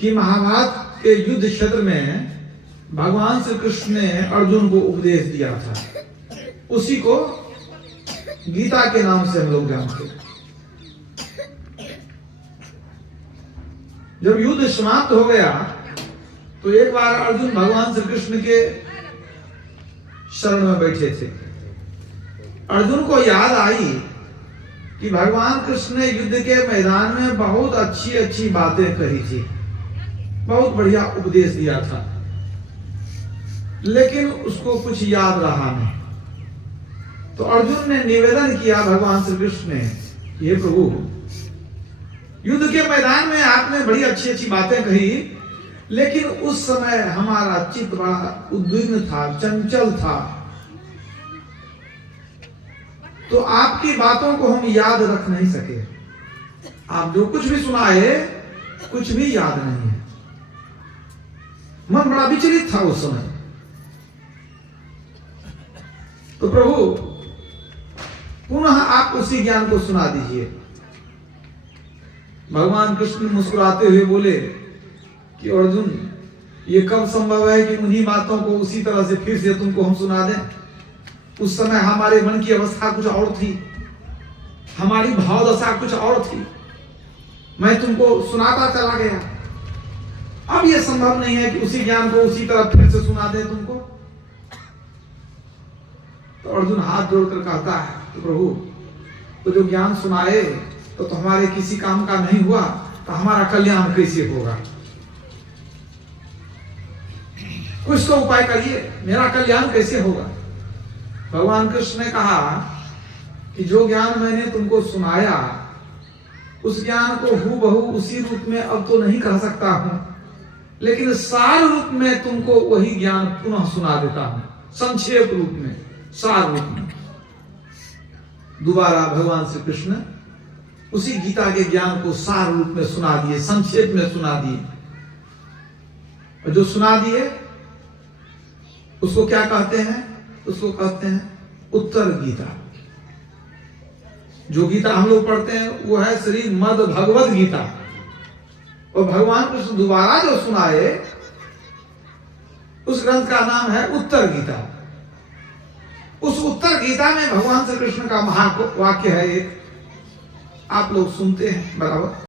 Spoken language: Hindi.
कि महाभारत के युद्ध क्षेत्र में भगवान श्री कृष्ण ने अर्जुन को उपदेश दिया था, उसी को गीता के नाम से हम लोग जानते हैं। जब युद्ध समाप्त हो गया तो एक बार अर्जुन भगवान श्री कृष्ण के शरण में बैठे थे। अर्जुन को याद आई कि भगवान कृष्ण ने युद्ध के मैदान में बहुत अच्छी अच्छी बातें कही थी, बहुत बढ़िया उपदेश दिया था, लेकिन उसको कुछ याद रहा नहीं। तो अर्जुन ने निवेदन किया भगवान श्री कृष्ण ने, हे प्रभु, युद्ध के मैदान में आपने बड़ी अच्छी अच्छी बातें कही, लेकिन उस समय हमारा चित्त बड़ा उद्विग्न था, चंचल था, तो आपकी बातों को हम याद रख नहीं सके। आप जो कुछ भी सुनाए कुछ भी याद नहीं है। मन बड़ा विचलित था उस समय। तो प्रभु पुनः आप उसी ज्ञान को सुना दीजिए। भगवान कृष्ण मुस्कुराते हुए बोले कि अर्जुन, ये कब संभव है कि उन्हीं बातों को उसी तरह से फिर से तुमको हम सुना दें। उस समय हमारे मन की अवस्था कुछ और थी, हमारी भावदशा कुछ और थी, मैं तुमको सुनाता चला गया। अब यह संभव नहीं है कि उसी ज्ञान को उसी तरह फिर से सुना दे तुमको। तो अर्जुन हाथ जोड़कर कहता है, तो प्रभु, तो जो ज्ञान सुनाए तो हमारे किसी काम का नहीं हुआ, तो हमारा कल्याण कैसे होगा? कुछ तो उपाय करिए, मेरा कल्याण कैसे होगा? भगवान कृष्ण ने कहा कि जो ज्ञान मैंने तुमको सुनाया, उस ज्ञान को हूबहू उसी रूप में अब तो नहीं कह सकता हूं, लेकिन सार रूप में तुमको वही ज्ञान पुनः सुना देता हूं, संक्षेप रूप में, सार रूप में। दोबारा भगवान श्री कृष्ण उसी गीता के ज्ञान को सार रूप में सुना दिए, संक्षेप में सुना दिए। और जो सुना दिए उसको क्या कहते हैं? उसको कहते हैं उत्तर गीता। जो गीता हम लोग पढ़ते हैं वो है श्रीमद् भगवद गीता। और भगवान कृष्ण दोबारा जो सुनाए उस ग्रंथ का नाम है उत्तर गीता। उस उत्तर गीता में भगवान श्री कृष्ण का महावाक्य है एक, आप लोग सुनते हैं बराबर।